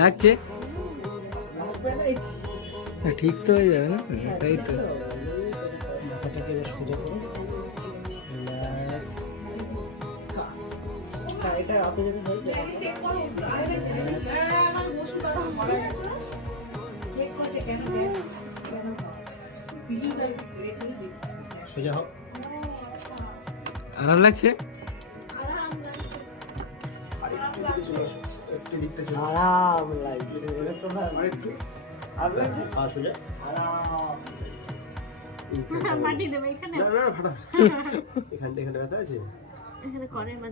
লাগছে ঠিক তো হয়ে যাবে না তাই তো মাথাটাকে এবার সোজা করো এটা রাতে যদি হয়ে যায় সোজা হোক আরাম লাগছে আরাম লাগছে এরকম না আরেকটু আর লাগছে পা সোজা আরাম মাটি দেবে এখানে এখানটা ব্যথা আছে এখানে করে মাঝে